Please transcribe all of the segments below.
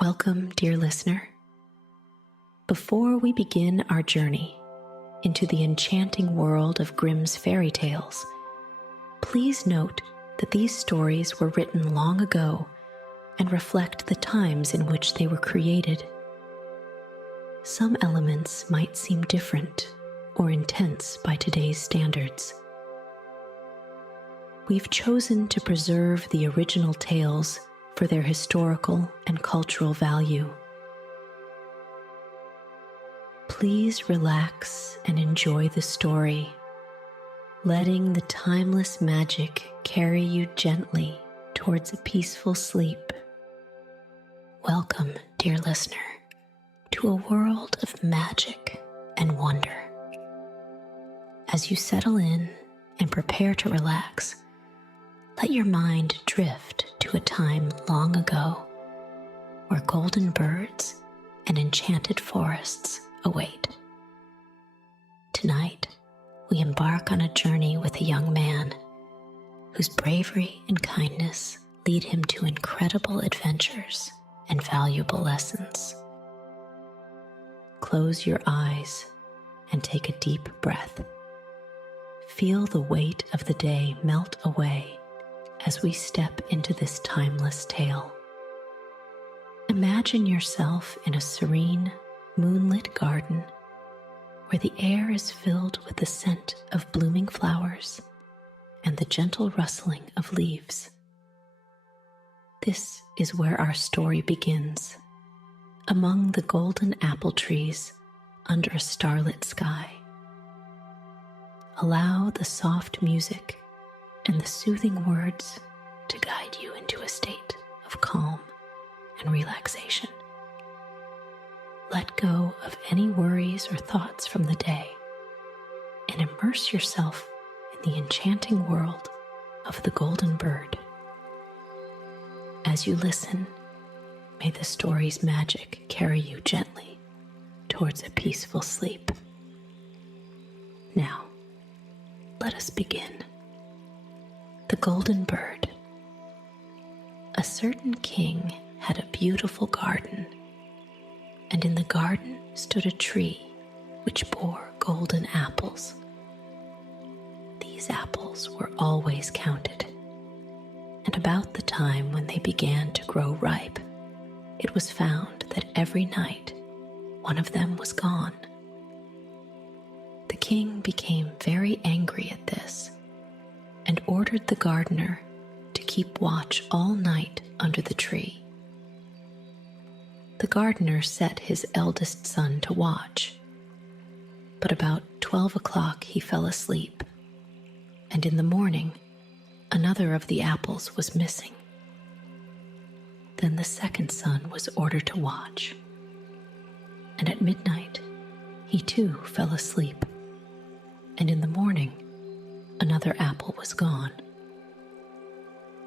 Welcome, dear listener. Before we begin our journey into the enchanting world of Grimm's fairy tales, please note that these stories were written long ago and reflect the times in which they were created. Some elements might seem different or intense by today's standards. We've chosen to preserve the original tales for their historical and cultural value. Please relax and enjoy the story, letting the timeless magic carry you gently towards a peaceful sleep. Welcome, dear listener, to a world of magic and wonder. As you settle in and prepare to relax, let your mind drift to a time long ago where golden birds and enchanted forests await. Tonight, we embark on a journey with a young man whose bravery and kindness lead him to incredible adventures and valuable lessons. Close your eyes and take a deep breath. Feel the weight of the day melt away as we step into this timeless tale. Imagine yourself in a serene, moonlit garden where the air is filled with the scent of blooming flowers and the gentle rustling of leaves. This is where our story begins, among the golden apple trees under a starlit sky. Allow the soft music and the soothing words to guide you into a state of calm and relaxation. Let go of any worries or thoughts from the day and immerse yourself in the enchanting world of the golden bird. As you listen, may the story's magic carry you gently towards a peaceful sleep. Now, let us begin. The Golden Bird. A certain king had a beautiful garden, and in the garden stood a tree which bore golden apples. These apples were always counted, and about the time when they began to grow ripe, it was found that every night one of them was gone. The king became very angry at this and ordered the gardener to keep watch all night under the tree. The gardener set his eldest son to watch, but about 12 o'clock he fell asleep, and in the morning another of the apples was missing. Then the second son was ordered to watch, and at midnight he too fell asleep, and in the morning another apple was gone.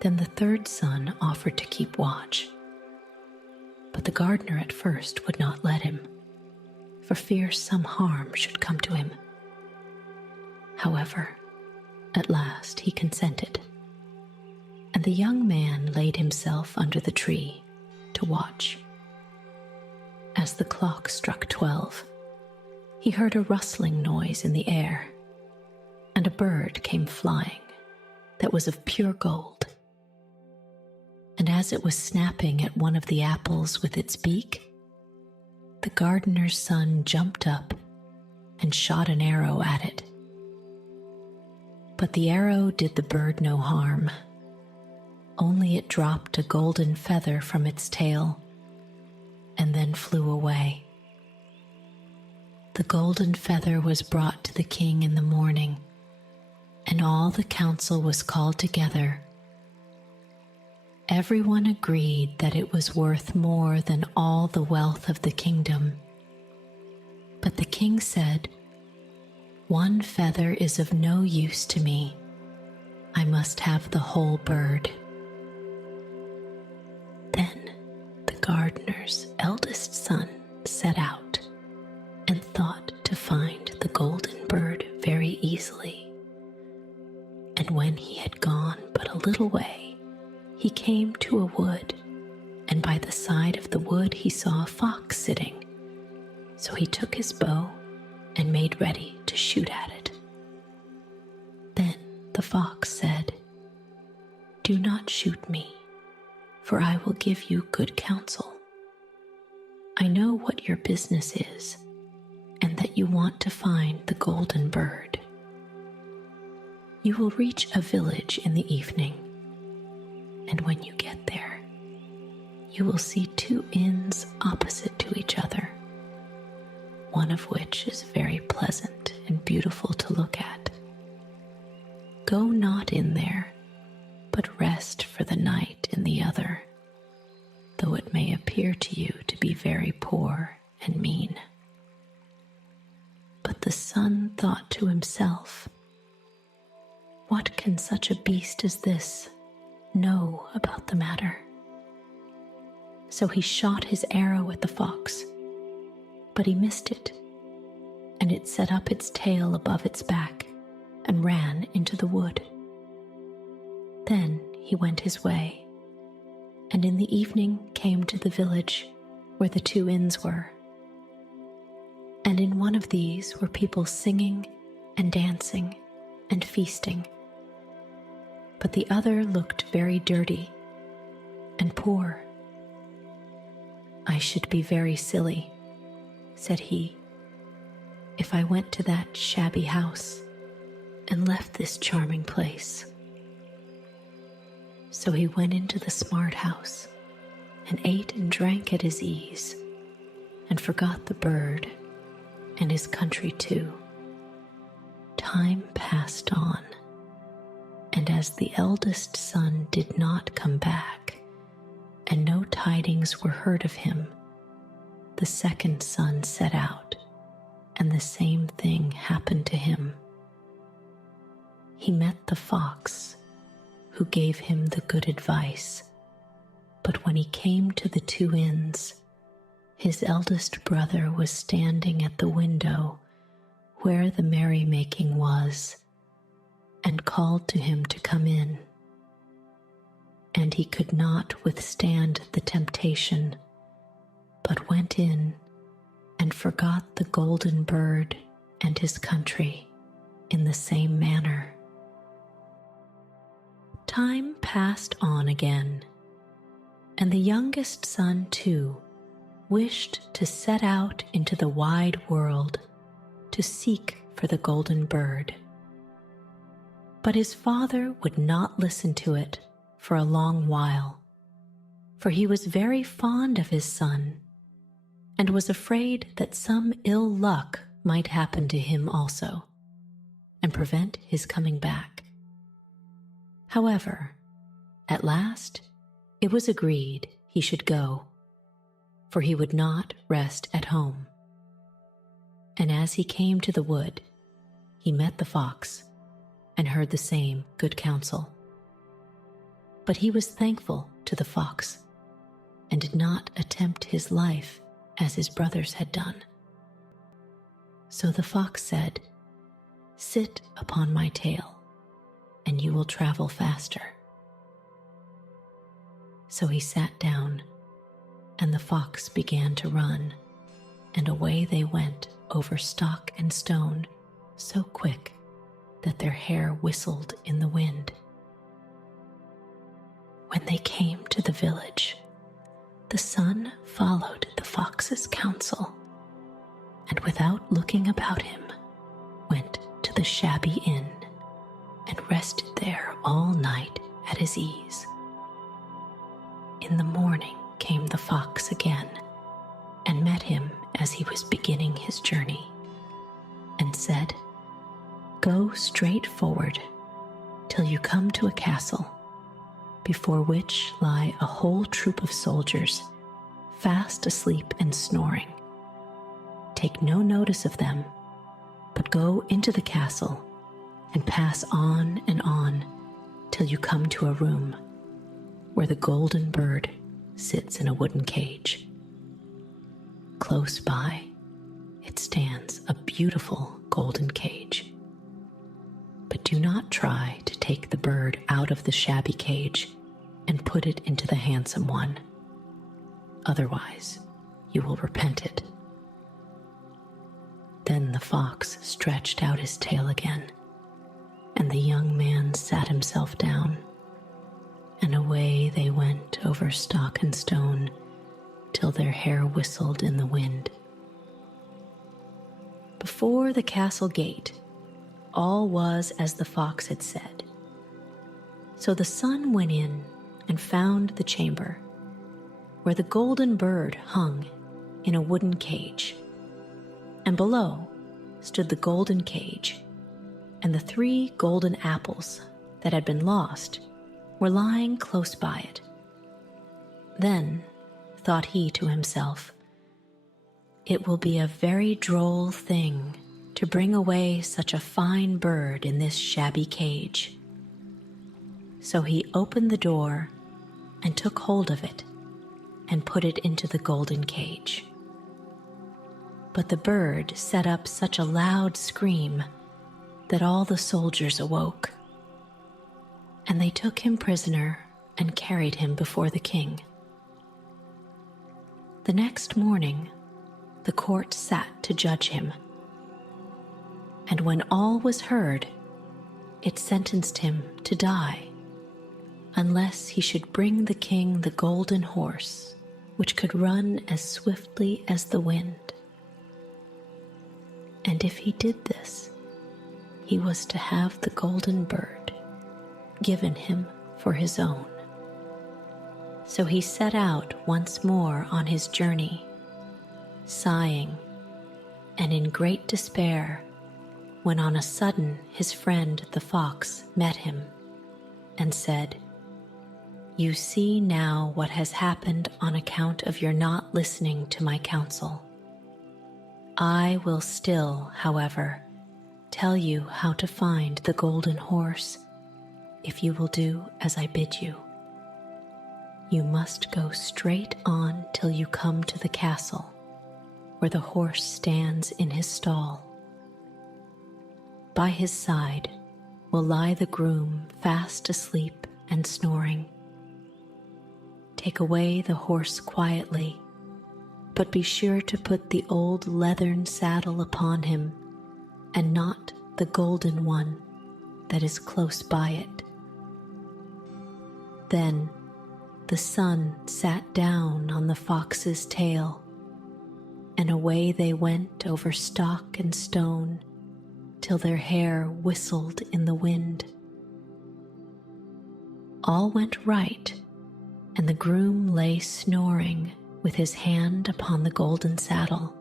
Then the third son offered to keep watch, but the gardener at first would not let him, for fear some harm should come to him. However, at last he consented, and the young man laid himself under the tree to watch. As the clock struck 12, he heard a rustling noise in the air, and a bird came flying that was of pure gold. And as it was snapping at one of the apples with its beak, the gardener's son jumped up and shot an arrow at it. But the arrow did the bird no harm, only it dropped a golden feather from its tail and then flew away. The golden feather was brought to the king in the morning, and all the council was called together. Everyone agreed that it was worth more than all the wealth of the kingdom. But the king said, "One feather is of no use to me. I must have the whole bird." Then the gardener's eldest son set out and thought to find the golden bird very easily. And when he had gone but a little way, he came to a wood and by the side of the wood he saw a fox sitting. So he took his bow and made ready to shoot at it. Then the fox said, "Do not shoot me, for I will give you good counsel. I know what your business is, and that you want to find the golden bird. You will reach a village in the evening, and when you get there, you will see two inns opposite to each other, one of which is very pleasant and beautiful to look at. Go not in there, but rest for the night in the other, though it may appear to you to be very poor and mean." But the son thought to himself, "What can such a beast as this know about the matter?" So he shot his arrow at the fox, but he missed it, and it set up its tail above its back and ran into the wood. Then he went his way, and in the evening came to the village where the two inns were. And in one of these were people singing and dancing and feasting. But the other looked very dirty and poor. "I should be very silly," said he, "if I went to that shabby house and left this charming place." So he went into the smart house and ate and drank at his ease, and forgot the bird and his country too. Time passed on, and as the eldest son did not come back, and no tidings were heard of him, the second son set out, and the same thing happened to him. He met the fox, who gave him the good advice, but when he came to the two inns, his eldest brother was standing at the window where the merrymaking was, and called to him to come in. And he could not withstand the temptation, but went in and forgot the golden bird and his country in the same manner. Time passed on again, and the youngest son too wished to set out into the wide world to seek for the golden bird. But his father would not listen to it for a long while, for he was very fond of his son, and was afraid that some ill luck might happen to him also, and prevent his coming back. However, at last it was agreed he should go, for he would not rest at home. And as he came to the wood, he met the fox, and heard the same good counsel. But he was thankful to the fox, and did not attempt his life as his brothers had done. So the fox said, "Sit upon my tail, and you will travel faster." So he sat down, and the fox began to run, and away they went over stock and stone, so quick that their hair whistled in the wind. When they came to the village, the son followed the fox's counsel, and without looking about him, went to the shabby inn, and rested there all night at his ease. In the morning came the fox again, and met him as he was beginning his journey, and said, "Go straight forward till you come to a castle, before which lie a whole troop of soldiers, fast asleep and snoring. Take no notice of them, but go into the castle, and pass on and on till you come to a room where the golden bird sits in a wooden cage. Close by it stands a beautiful golden cage. But do not try to take the bird out of the shabby cage and put it into the handsome one, otherwise you will repent it." Then the fox stretched out his tail again, and the young man sat himself down, and away they went over stock and stone till their hair whistled in the wind. Before the castle gate, all was as the fox had said. So the son went in and found the chamber, where the golden bird hung in a wooden cage, and below stood the golden cage, and the 3 golden apples that had been lost were lying close by it. Then thought he to himself, "It will be a very droll thing to bring away such a fine bird in this shabby cage." So he opened the door and took hold of it and put it into the golden cage. But the bird set up such a loud scream that all the soldiers awoke, and they took him prisoner and carried him before the king. The next morning, the court sat to judge him, and when all was heard, it sentenced him to die, unless he should bring the king the golden horse, which could run as swiftly as the wind. And if he did this, he was to have the golden bird given him for his own. So he set out once more on his journey, sighing and in great despair, when on a sudden his friend the fox met him and said, "You see now what has happened on account of your not listening to my counsel. I will still, however, tell you how to find the golden horse, if you will do as I bid you. You must go straight on till you come to the castle, where the horse stands in his stall. By his side will lie the groom fast asleep and snoring. Take away the horse quietly, but be sure to put the old leathern saddle upon him, and not the golden one that is close by it." Then the son sat down on the fox's tail, and away they went over stock and stone till their hair whistled in the wind. All went right, and the groom lay snoring with his hand upon the golden saddle.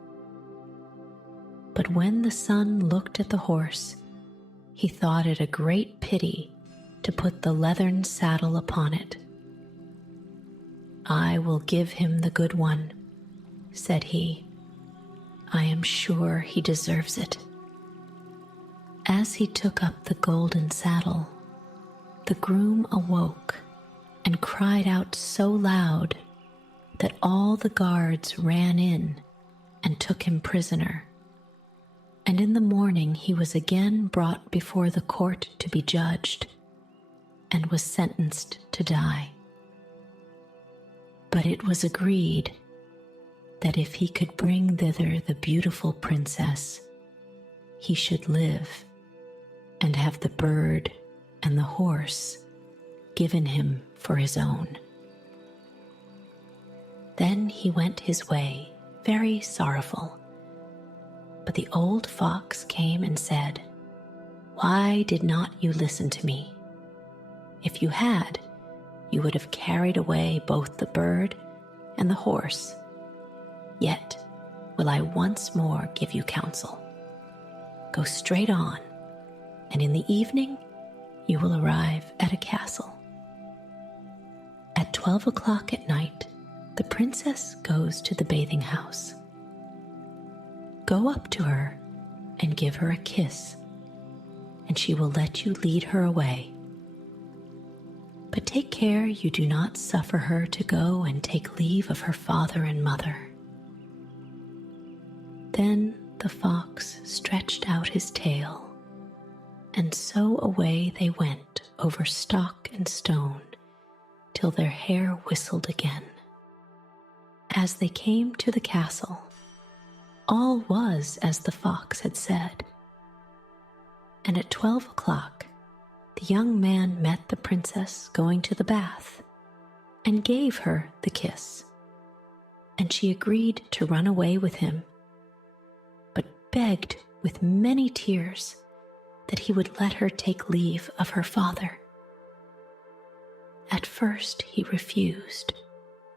But when the son looked at the horse, he thought it a great pity to put the leathern saddle upon it. "I will give him the good one," said he. "I am sure he deserves it." As he took up the golden saddle, the groom awoke and cried out so loud that all the guards ran in and took him prisoner. And in the morning he was again brought before the court to be judged, and was sentenced to die. But it was agreed that if he could bring thither the beautiful princess, he should live and have the bird and the horse given him for his own. Then he went his way, very sorrowful. But the old fox came and said, "Why did not you listen to me? If you had, you would have carried away both the bird and the horse. Yet will I once more give you counsel. Go straight on, and in the evening you will arrive at a castle. At 12 o'clock at night, the princess goes to the bathing house. Go up to her and give her a kiss, and she will let you lead her away. But take care you do not suffer her to go and take leave of her father and mother." Then the fox stretched out his tail, and so away they went over stock and stone till their hair whistled again. As they came to the castle, all was as the fox had said, and at 12 o'clock the young man met the princess going to the bath and gave her the kiss, and she agreed to run away with him, but begged with many tears that he would let her take leave of her father. At first he refused,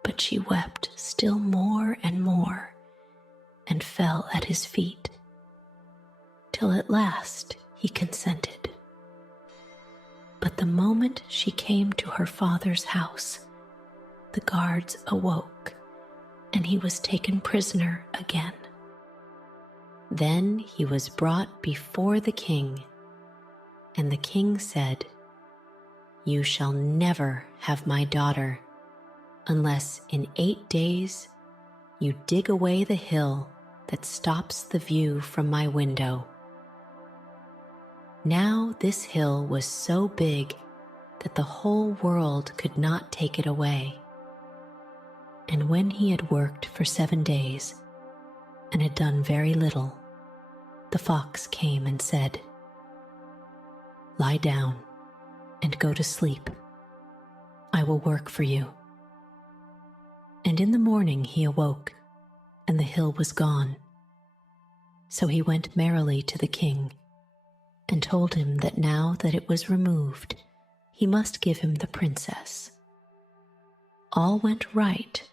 but she wept still more and more and fell at his feet, till at last he consented. But the moment she came to her father's house, the guards awoke, and he was taken prisoner again. Then he was brought before the king, and the king said, "You shall never have my daughter unless in 8 days you dig away the hill that stops the view from my window." Now this hill was so big that the whole world could not take it away. And when he had worked for 7 days and had done very little, the fox came and said, "Lie down and go to sleep. I will work for you." And in the morning he awoke, and the hill was gone. So he went merrily to the king and told him that now that it was removed, he must give him the princess. All went right,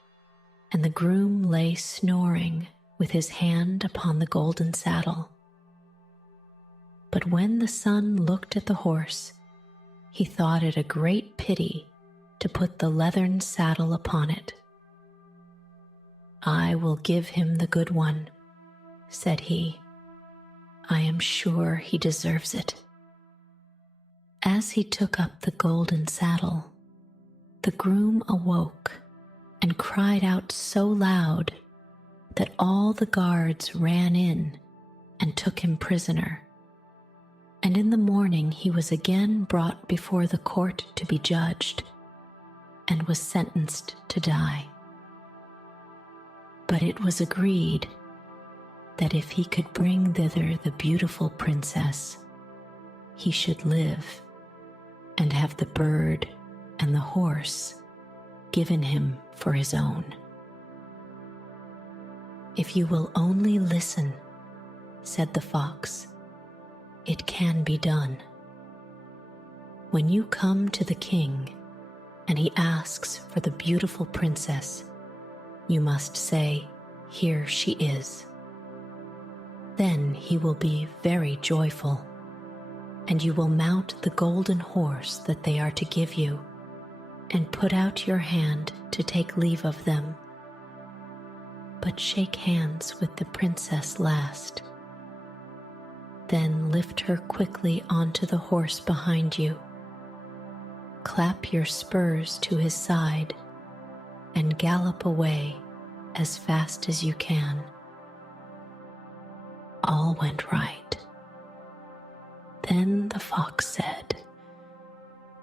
and the groom lay snoring with his hand upon the golden saddle. But when the son looked at the horse, he thought it a great pity to put the leathern saddle upon it. "I will give him the good one," said he. "I am sure he deserves it." As he took up the golden saddle, the groom awoke and cried out so loud that all the guards ran in and took him prisoner. And in the morning he was again brought before the court to be judged, and was sentenced to die. But it was agreed that if he could bring thither the beautiful princess, he should live and have the bird and the horse given him for his own. "If you will only listen," said the fox, "it can be done. When you come to the king and he asks for the beautiful princess, you must say, 'Here she is.' Then he will be very joyful, and you will mount the golden horse that they are to give you, and put out your hand to take leave of them. But shake hands with the princess last. Then lift her quickly onto the horse behind you. Clap your spurs to his side, and gallop away as fast as you can." All went right. Then the fox said,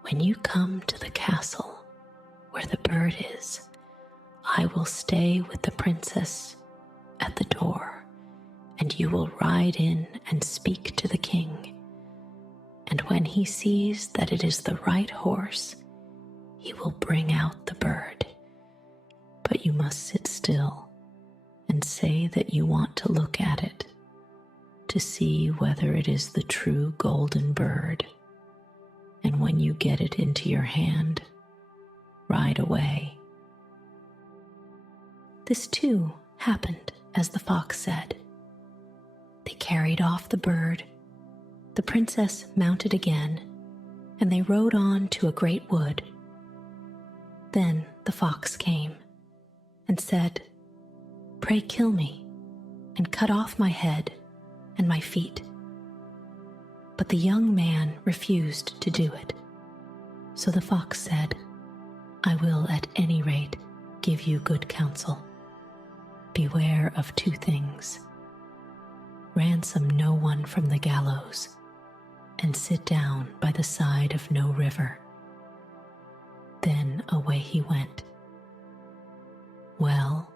"When you come to the castle where the bird is, I will stay with the princess at the door, and you will ride in and speak to the king. And when he sees that it is the right horse, he will bring out the bird. But you must sit still and say that you want to look at it, to see whether it is the true golden bird. And when you get it into your hand, ride away." This too happened as the fox said. They carried off the bird, the princess mounted again, and they rode on to a great wood. Then the fox came and said, "Pray kill me, and cut off my head and my feet." But the young man refused to do it. So the fox said, "I will at any rate give you good counsel. Beware of 2 things. Ransom no one from the gallows, and sit down by the side of no river." Then away he went. Well,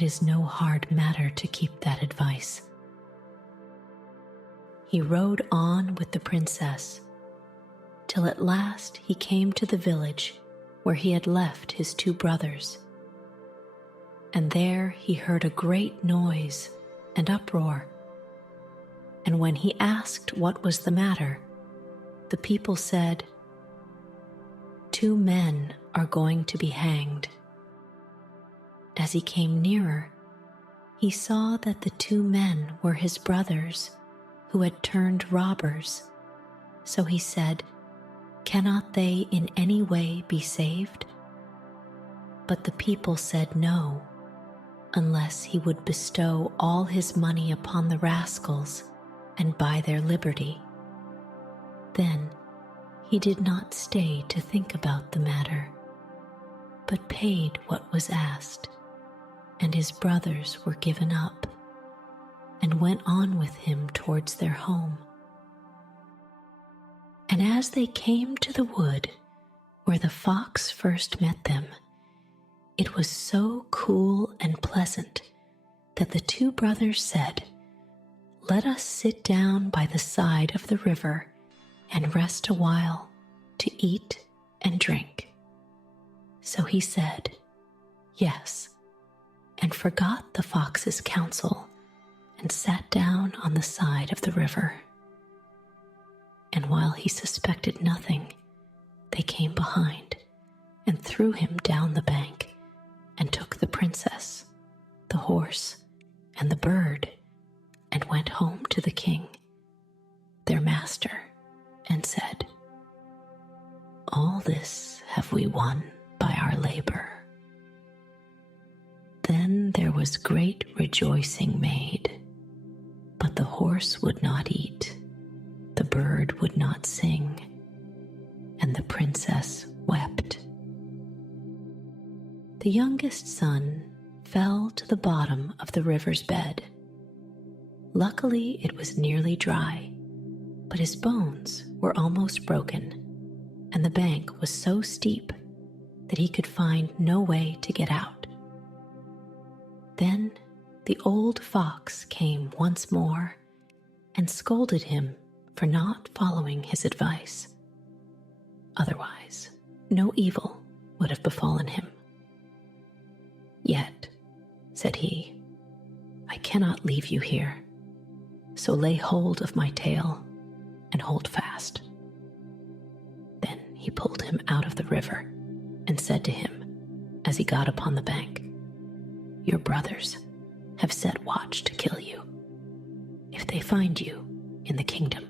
it is no hard matter to keep that advice. He rode on with the princess, till at last he came to the village where he had left his two brothers. And there he heard a great noise and uproar. And when he asked what was the matter, the people said, "2 men are going to be hanged." As he came nearer, he saw that the 2 men were his brothers who had turned robbers. So he said, "Cannot they in any way be saved?" But the people said no, unless he would bestow all his money upon the rascals and buy their liberty. Then he did not stay to think about the matter, but paid what was asked, and his brothers were given up, and went on with him towards their home. And as they came to the wood where the fox first met them, it was so cool and pleasant that the 2 brothers said, "Let us sit down by the side of the river and rest a while to eat and drink." So he said, "Yes," and forgot the fox's counsel and sat down on the side of the river. And while he suspected nothing, they came behind and threw him down the bank and took the princess, the horse, and the bird, and went home to the king, their master, and said, "All this have we won by our labor." Then there was great rejoicing made, but the horse would not eat, the bird would not sing, and the princess wept. The youngest son fell to the bottom of the river's bed. Luckily, it was nearly dry, but his bones were almost broken, and the bank was so steep that he could find no way to get out. Then the old fox came once more and scolded him for not following his advice. Otherwise, no evil would have befallen him. "Yet," said he, "I cannot leave you here, so lay hold of my tail and hold fast." Then he pulled him out of the river and said to him, as he got upon the bank, "Your brothers have set watch to kill you, if they find you in the kingdom."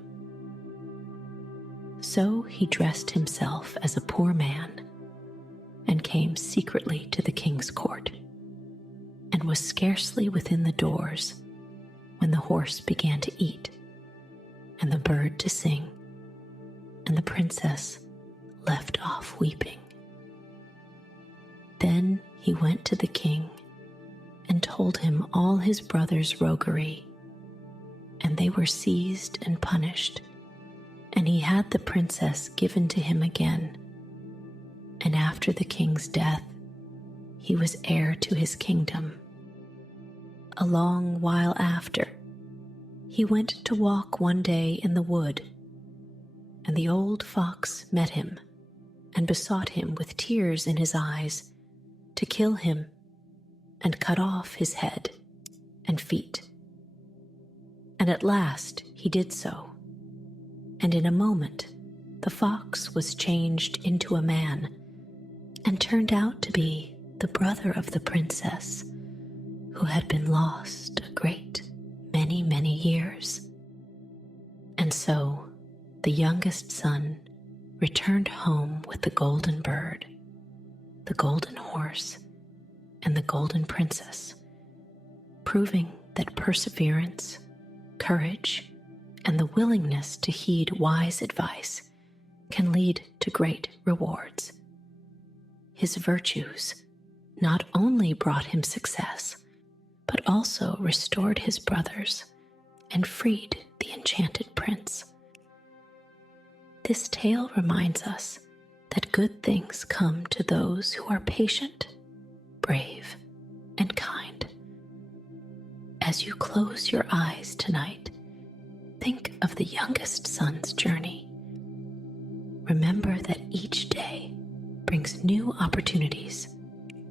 So he dressed himself as a poor man and came secretly to the king's court, and was scarcely within the doors when the horse began to eat, and the bird to sing, and the princess left off weeping. Then he went to the king and told him all his brothers' roguery, and they were seized and punished, and he had the princess given to him again. And after the king's death, he was heir to his kingdom. A long while after, he went to walk one day in the wood, and the old fox met him and besought him with tears in his eyes to kill him and cut off his head and feet. And at last he did so, and in a moment the fox was changed into a man and turned out to be the brother of the princess, who had been lost a great many, many years. And so the youngest son returned home with the golden bird, the golden horse, and the golden princess, proving that perseverance, courage, and the willingness to heed wise advice can lead to great rewards. His virtues not only brought him success, but also restored his brothers and freed the enchanted prince. This tale reminds us that good things come to those who are patient, brave, and kind, as you close your eyes tonight, think of the youngest son's journey. Remember that each day brings new opportunities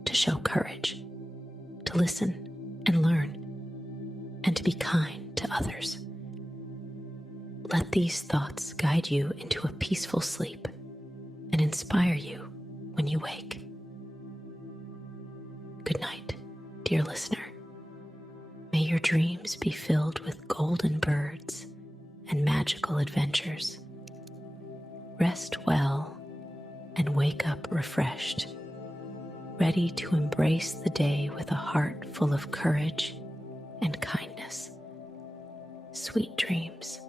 to show courage, to listen and learn, and to be kind to others. Let these thoughts guide you into a peaceful sleep and inspire you when you wake. Good night, dear listener. May your dreams be filled with golden birds and magical adventures. Rest well and wake up refreshed, ready to embrace the day with a heart full of courage and kindness. Sweet dreams.